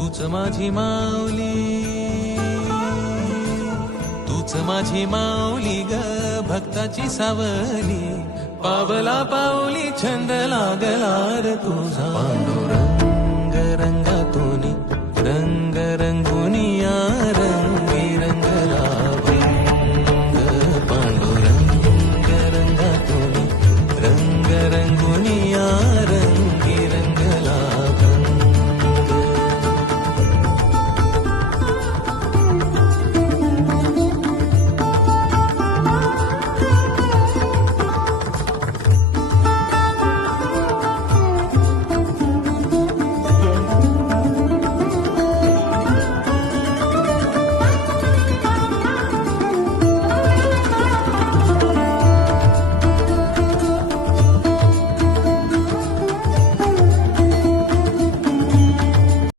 तूच माझी माऊली, तूच माझी माऊली ग भक्ताची सावली. पावला पाऊली छंद लागला रे तुझा पांडुरंग.